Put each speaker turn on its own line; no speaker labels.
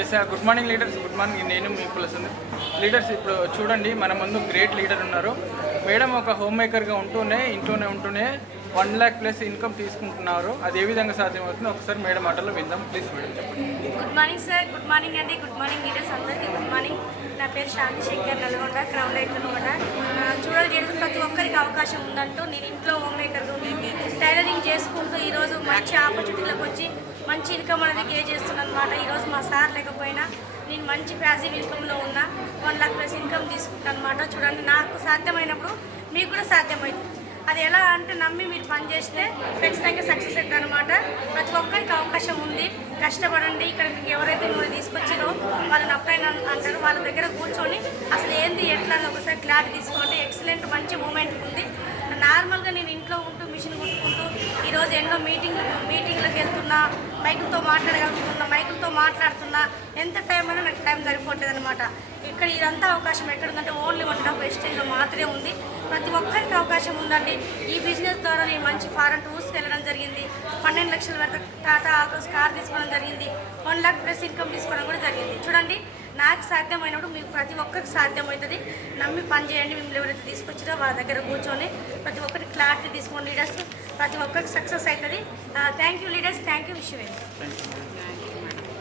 Yes good morning leaders good morning నేను మీ plus leaders ఇప్పుడు చూడండి మన ముందు గ్రేట్ లీడర్ ఉన్నారు. మేడం ఒక హోమ్ మేకర్గా ఉంటూనే ఇంట్లోనే ఉంటూనే వన్ ల్యాక్ ప్లస్ ఇన్కమ్ తీసుకుంటున్నారు. అది ఏ విధంగా సాధ్యమవుతుందో ఒకసారి మేడం మాటల్లో విందాం. ప్లీజ్ మేడం చెప్పండి.
Good morning sir good morning అండి. గుడ్ మార్నింగ్ లీడర్స్ అందరికీ గుడ్ మార్నింగ్ నా పేరు శాంతి శంకర్ నల్గొండ క్రౌన్ లైట్ చూడాలి ప్రతి ఒక్కరికి అవకాశం ఉందంటూ నేను ఇంట్లో హోమ్ మేకర్ టైలరింగ్ చేసుకుంటూ ఈరోజు మంచి ఆపర్చునిటీలకు వచ్చి మంచి ఇన్కమ్ అనేది గేజ్ చేస్తున్నాను అనమాట ఈరోజు మా సార్ లేకపోయినా నేను మంచి ప్యాసివ్ ఇన్కమ్లో ఉన్నా వన్ లాక్ ప్లస్ ఇన్కమ్ తీసుకుంటాను అనమాట చూడండి నాకు సాధ్యమైనప్పుడు మీకు కూడా సాధ్యమవుతుంది అది ఎలా అంటే నమ్మి మీరు పని చేస్తే ఖచ్చితంగా సక్సెస్ అవుతుంది అనమాట ప్రతి ఒక్కరికి అవకాశం ఉంది. కష్టపడండి. ఇక్కడ మీకు ఎవరైతే మిమ్మల్ని తీసుకొచ్చారో వాళ్ళని అప్లైన్ అంటారు. వాళ్ళ దగ్గర కూర్చొని అసలు ఏంది ఎట్లా అని ఒకసారి క్లారిటీ తీసుకోండి. ఎక్సలెంట్ మంచి మూమెంట్ ఉంది. నార్మల్గా నేను ఇంట్లో ఉంటూ మిషన్ కుట్టుకుంటూ ఈరోజు ఎన్నో మీటింగ్ మీటింగ్లకు వెళ్తున్నా మైకులతో మాట్లాడగలుగుతున్నా మైకులతో మాట్లాడుతున్నా ఎంత టైం అయినా నాకు టైం సరిపోతుంది అనమాట ఇక్కడ ఇదంతా అవకాశం ఎక్కడుందంటే ఓన్లీ వన్ ఆఫ్ వెస్టేజ్లో మాత్రమే ఉంది. ప్రతి ఒక్కరికి అవకాశం ఉందండి. ఈ బిజినెస్ ద్వారా నేను మంచి ఫారెన్ టూర్స్కి వెళ్ళడం జరిగింది. పన్నెండు లక్షల వరకు టాటా ఆటోస్ కార్ తీసుకోవడం జరిగింది. వన్ లాక్ ప్లస్ ఇన్కమ్ తీసుకోవడం కూడా జరిగింది. చూడండి నాకు సాధ్యమైనప్పుడు మీకు ప్రతి ఒక్కరికి సాధ్యమవుతుంది. నమ్మి పని చేయండి మిమ్మల్ని ఎవరైతే తీసుకొచ్చారో వాళ్ళ దగ్గర కూర్చొని ప్రతి ఒక్కరికి క్లారిటీ తీసుకోండి లీడర్స్ ప్రతి ఒక్కరికి సక్సెస్ అవుతుంది. Thank you leaders thank you విషయం
థ్యాంక్ యూ